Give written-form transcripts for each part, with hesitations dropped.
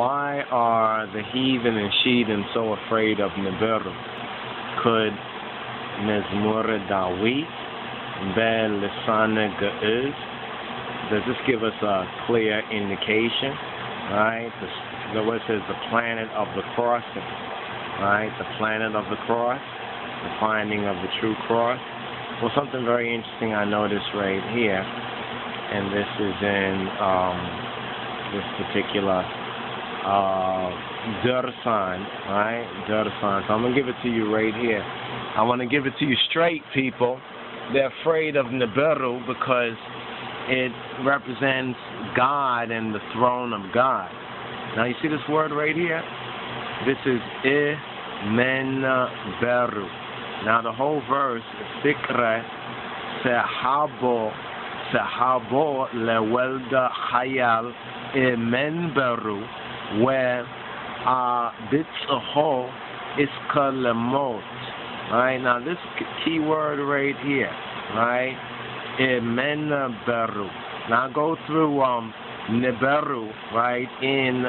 Why are the heathen and Shedon so afraid of Nibiru? Could Mezmur Dawit Be'Lisan Ge'ez? Does this give us a clear indication? Right? The word says the planet of the crossing. Right? The planet of the cross. The finding of the true cross. Well, something very interesting I noticed right here, and this is in this particular Dursan, right? Dursan. So I'm going to give it to you right here. I want to give it to you straight, people. They're afraid of Nibiru because it represents God and the throne of God. Now, you see this word right here? This is EDMArT. Now, the whole verse, Fikra Sehabo Lewelda Hayal Emenberu, where Bitzaho Iska Lemot. Right? Now, this key word right here, right? Emenberu. Now, go through Nibiru, right, in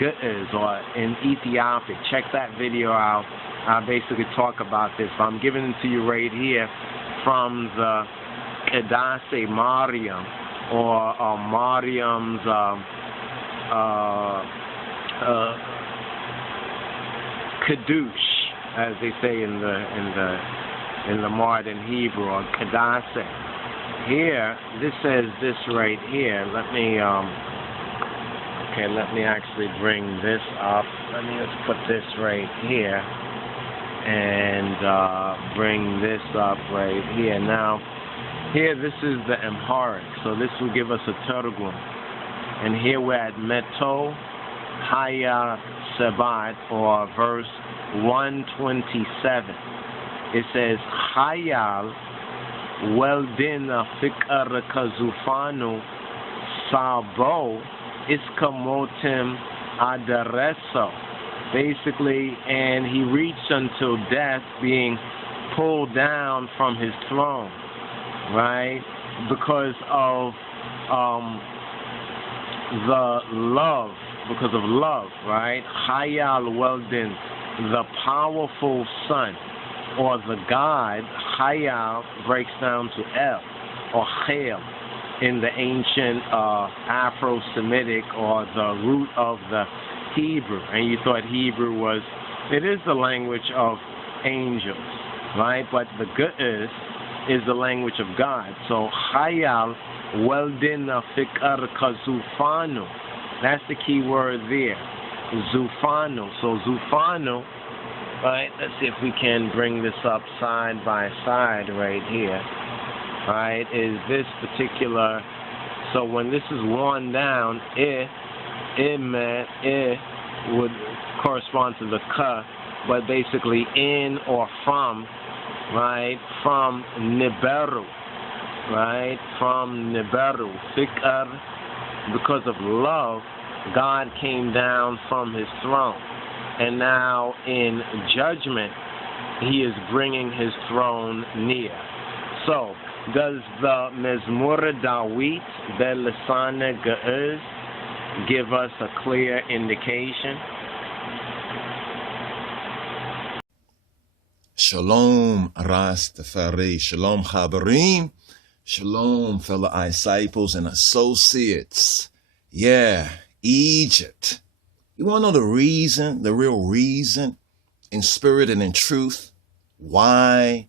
Ge'ez or in Ethiopic. Check that video out. I basically talk about this. I'm giving it to you right here from the Kedase Mariam, or Mariam's Kedusha, as they say in the modern Hebrew, or Kedase. Here, this says this right here. Let me actually bring this up. Let me just put this right here and bring this up right here. Now, here this is the EDMArT, so this will give us a Targum. And here we're at Meto Haya Sebat, or verse 127. It says, Hayal Weldin Fikar Kazufanu Sabo Iskamotim Adareso. Basically, and he reached until death, being pulled down from his throne, right? Because of because of love, right? Hayal Weldin, the powerful son, or the god. Hayal breaks down to El, or Chel, in the ancient Afro-Semitic, or the root of the Hebrew. And you thought Hebrew it is the language of angels, right? But the Ge'ez is the language of God. So Hayal Weldin Fikar Kazufanu. That's the key word there. Zufanu. So Zufanu, right? Let's see if we can bring this up side by side right here. Right? Is this particular, so when this is worn down, it would correspond to the ka, but basically in or from, right? From Nibiru, right? From Nibiru. Fikar, because of love, God came down from his throne. And now in judgment, he is bringing his throne near. So, does the Mezmur Dawit Be'Lisan Ge'ez give us a clear indication? Shalom, Rastafari. Shalom, Chabarim. Shalom, fellow disciples and associates. Yeah, Egypt. You want to know the reason, the real reason, in spirit and in truth, why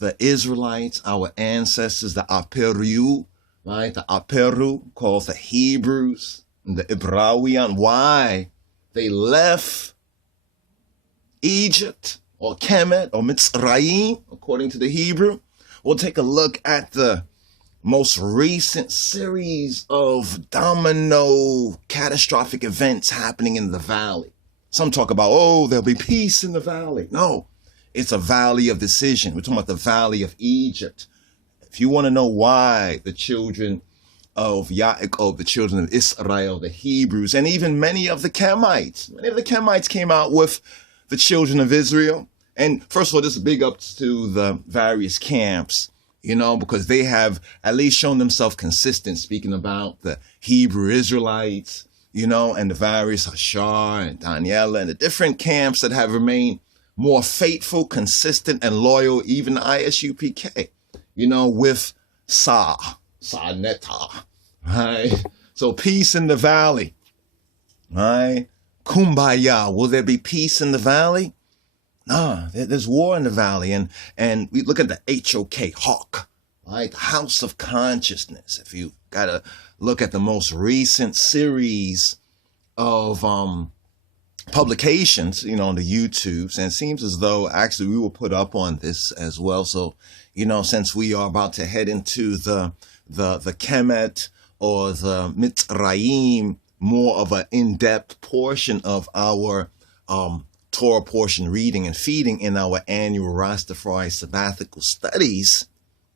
the Israelites, our ancestors, the Aperu, right? The Aperu, called the Hebrews, the Ibrawian, why they left Egypt, or Kemet, or Mitzrayim, according to the Hebrew? We'll take a look at the most recent series of domino catastrophic events happening in the valley. Some talk about, there'll be peace in the valley. No, it's a valley of decision. We're talking about the valley of Egypt. If you want to know why the children of Yaakov, the children of Israel, the Hebrews, and even many of the Kemites came out with the children of Israel. And first of all, just big ups to the various camps, because they have at least shown themselves consistent, speaking about the Hebrew Israelites, and the various Hashar and Daniela and the different camps that have remained more faithful, consistent, and loyal, even the ISUPK, with Sa-Neta, right? So peace in the valley, right? Kumbaya, will there be peace in the valley? Nah, there's war in the valley. And we look at the HOK, Hawk, right? The House of Consciousness. If you got to look at the most recent series of publications, on the YouTubes, and it seems as though actually we will put up on this as well. So, since we are about to head into the Kemet or the Mitzrayim, more of an in-depth portion of our Torah portion reading and feeding in our annual Rastafari sabbatical studies,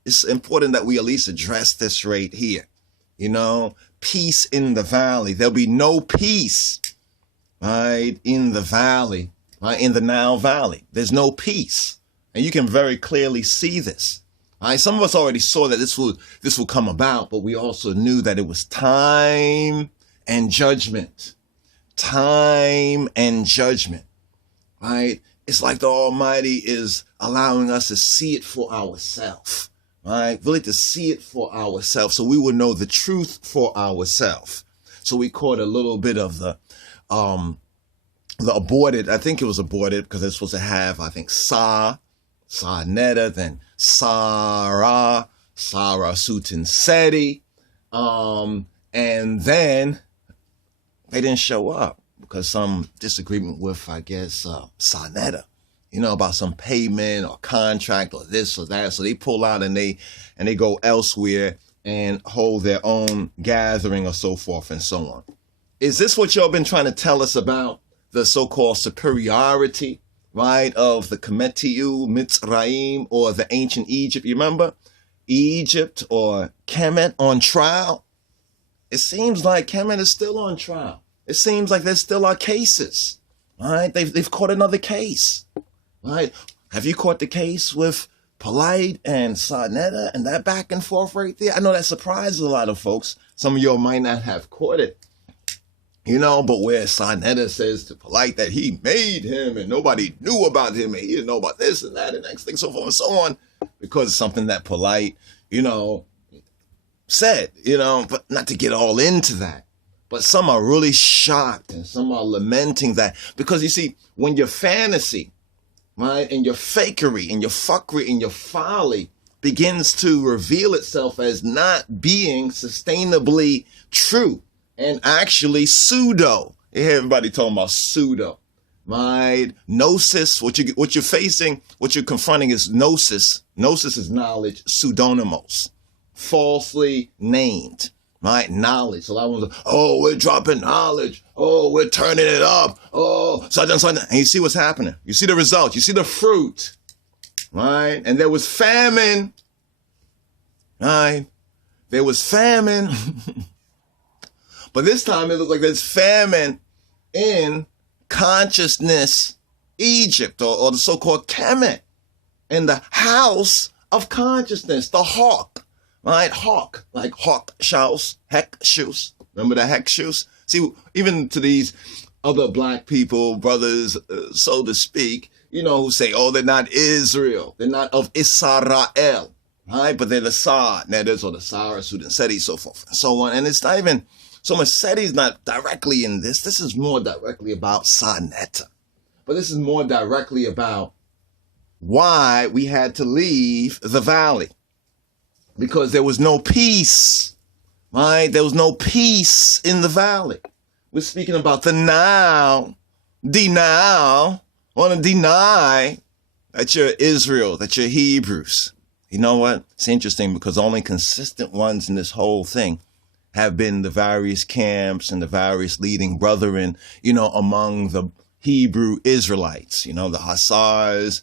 it's important that we at least address this right here. Peace in the valley. There'll be no peace, right, in the valley, right, in the Nile Valley. There's no peace. And you can very clearly see this. Right? Some of us already saw that this will come about, but we also knew that it was time and judgment. Time and judgment. Right? It's like the Almighty is allowing us to see it for ourselves. Right? Really to see it for ourselves, so we will know the truth for ourselves. So we caught a little bit of the aborted, I think it was aborted because it's supposed to have, I think, Sa-Neta, then Sarah Sutin Seti. And then they didn't show up because some disagreement with, I guess, Sa-Neta, about some payment or contract or this or that. So they pull out and they go elsewhere and hold their own gathering or so forth and so on. Is this what y'all been trying to tell us about the so-called superiority, right, of the Kemetiu, Mitzrayim, or the ancient Egypt? You remember Egypt or Kemet on trial? It seems like Kemet is still on trial. It seems like there still are cases, right? They've caught another case, right? Have you caught the case with Polite and Sa-Neta and that back and forth right there? I know that surprises a lot of folks. Some of y'all might not have caught it, but where Sa-Neta says to Polite that he made him and nobody knew about him and he didn't know about this and that and next thing, so forth and so on, because it's something that Polite, said, but not to get all into that. But some are really shocked and some are lamenting that, because you see, when your fantasy, right, and your fakery and your fuckery and your folly begins to reveal itself as not being sustainably true and actually pseudo. You hear everybody talking about pseudo, right? Gnosis, what you're facing, what you're confronting is gnosis. Gnosis is knowledge, pseudonymos, falsely named, right? Knowledge. So I was, we're dropping knowledge. Oh, we're turning it up. Oh, such and such. And you see what's happening. You see the result. You see the fruit, right? And there was famine, right? There was famine. But this time it looks like there's famine in consciousness Egypt, or the so-called Kemet, in the house of consciousness, the hawk, right? Hawk, like hawk shoes, heck shoes. Remember the heck shoes? See, even to these other black people, brothers, so to speak, who say, they're not Israel. They're not of Israel, right? But they're the Sa-Netas or the Sarah Sudan Seti, so forth and so on. And it's not even so much Seti's not directly in this. This is more directly about Sa-Neta. But this is more directly about why we had to leave the valley. Because there was no peace, right? There was no peace in the valley. We're speaking about the now. Want to deny that you're Israel, that you're Hebrews. You know what? It's interesting because the only consistent ones in this whole thing have been the various camps and the various leading brethren, among the Hebrew Israelites, the Hashars,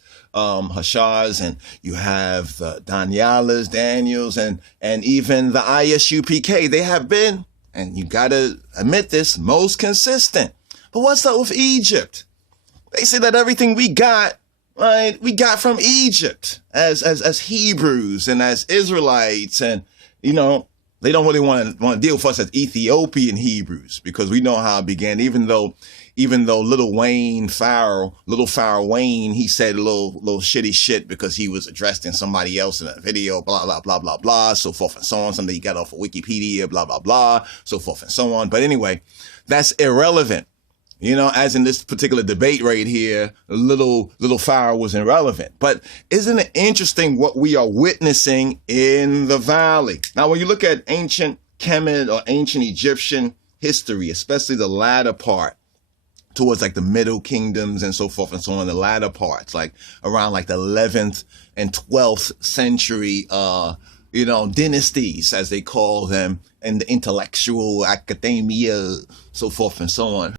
and you have the Daniels, and even the ISUPK. They have been, and you got to admit this, most consistent. But what's up with Egypt? They say that everything we got, right, we got from Egypt as Hebrews and as Israelites, and They don't really want to deal with us as Ethiopian Hebrews, because we know how it began. Even though Little Pharaoh Wayne, he said a little shitty shit because he was addressing somebody else in a video, blah, blah, blah, blah, blah, so forth and so on. Something he got off of Wikipedia, blah, blah, blah, so forth and so on. But anyway, that's irrelevant. You know, as in this particular debate right here, little Pharaoh was irrelevant. But isn't it interesting what we are witnessing in the valley? Now, when you look at ancient Kemet or ancient Egyptian history, especially the latter part, towards like the Middle Kingdoms and so forth and so on, the latter parts, like around like the 11th and 12th century, dynasties, as they call them, and the intellectual academia, so forth and so on.